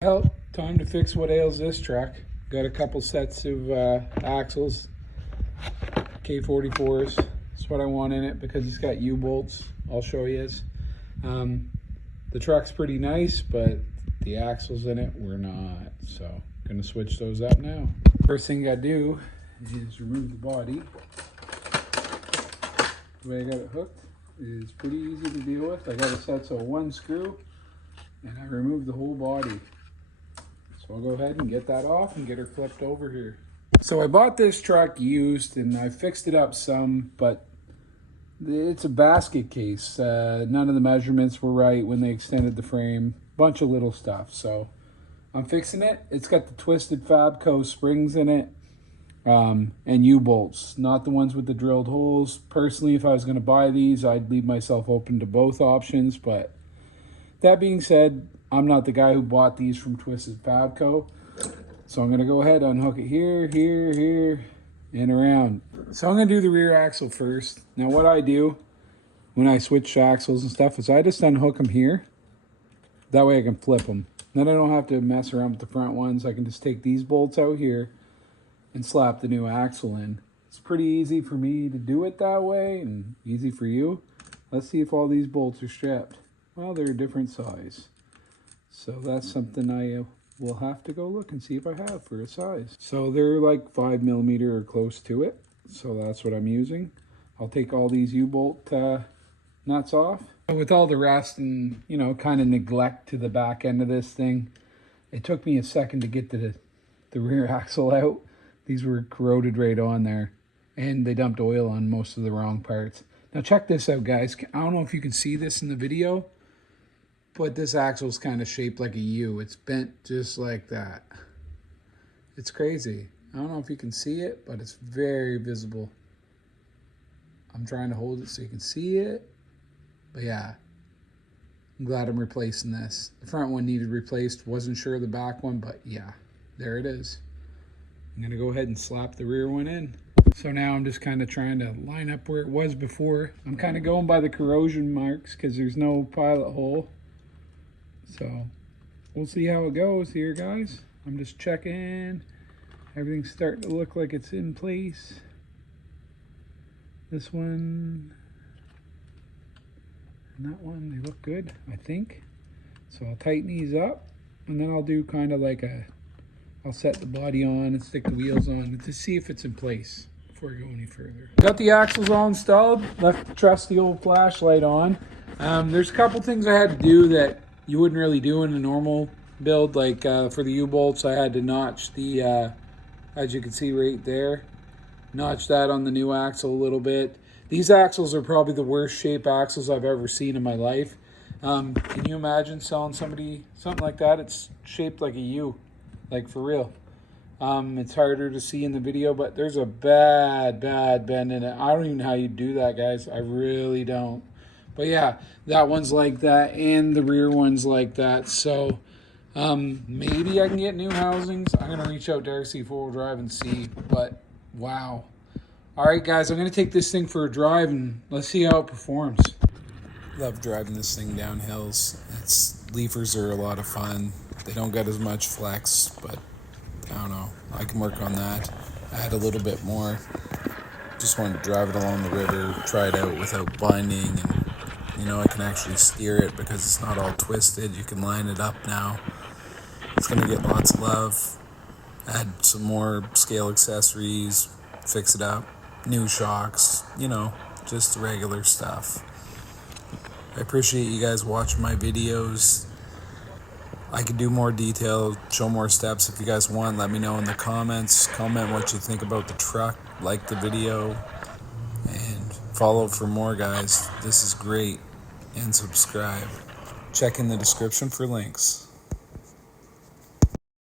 Well, time to fix what ails this truck. Got a couple sets of axles, k44s. That's what I want in it because it's got U-bolts. I'll show you. The truck's pretty nice, but the axles in it were not. So gonna switch those up now. First thing I do is remove the body. The way I got it hooked is pretty easy to deal with. I got a set of one screw and I removed the whole body. So I'll go ahead and get that off and get her flipped over here. So I bought this truck used and I fixed it up some, but it's a basket case. None of the measurements were right when they extended the frame. Bunch of little stuff. So I'm fixing it. It's got the twisted Fabco springs in it and U-bolts, not the ones with the drilled holes. Personally, if I was going to buy these, I'd leave myself open to both options. But that being said, I'm not the guy who bought these from Twisted Fabco. So I'm gonna go ahead and unhook it here, here, and around. So I'm gonna do the rear axle first. Now what I do when I switch axles and stuff is I just unhook them here. That way I can flip them. Then I don't have to mess around with the front ones. I can just take these bolts out here and slap the new axle in. It's pretty easy for me to do it that way and easy for you. Let's see if all these bolts are strapped. Well, they're a different size. So that's something I will have to go look and see if I have for a size. So they're like 5mm or close to it. So that's what I'm using. I'll take all these U-bolt nuts off. With all the rust and, you know, kind of neglect to the back end of this thing, it took me a second to get the rear axle out. These were corroded right on there. And they dumped oil on most of the wrong parts. Now check this out, guys. I don't know if you can see this in the video, but this axle is kind of shaped like a U. It's bent just like that. It's crazy. I don't know if you can see it, but it's very visible. I'm trying to hold it so you can see it. But yeah, I'm glad I'm replacing this. The front one needed replaced. Wasn't sure of the back one, but yeah, there it is. I'm gonna go ahead and slap the rear one in. So now I'm just kind of trying to line up where it was before. I'm kind of going by the corrosion marks because there's no pilot hole. So we'll see how it goes here, guys. I'm just checking. Everything's starting to look like it's in place. This one and that one, they look good, I think. So I'll tighten these up and then I'll do kind of like I'll set the body on and stick the wheels on to see if it's in place before I go any further. Got the axles all installed, left the trusty old flashlight on. There's a couple things I had to do that you wouldn't really do in a normal build. Like for the U-bolts, I had to notch the, as you can see right there, notch that on the new axle a little bit. These axles are probably the worst shape axles I've ever seen in my life. Can you imagine selling somebody something like that? It's shaped like a U, like for real. It's harder to see in the video, but there's a bad bend in it. I don't even know how you do that, guys. I really don't. But yeah, that one's like that, and the rear one's like that. So maybe I can get new housings. I'm going to reach out to RC 4-wheel drive and see. But wow. All right, guys, I'm going to take this thing for a drive, and let's see how it performs. Love driving this thing down hills. Leafers are a lot of fun. They don't get as much flex, but I don't know. I can work on that. Add a little bit more. Just want to drive it along the river, try it out without binding, and you know, I can actually steer it because it's not all twisted. You can line it up now. It's going to get lots of love. Add some more scale accessories, fix it up, new shocks, you know, just the regular stuff. I appreciate you guys watching my videos. I can do more detail, show more steps if you guys want. Let me know in the comments. Comment what you think about the truck, like the video, and follow for more, guys. This is great. And subscribe. Check in the description for links.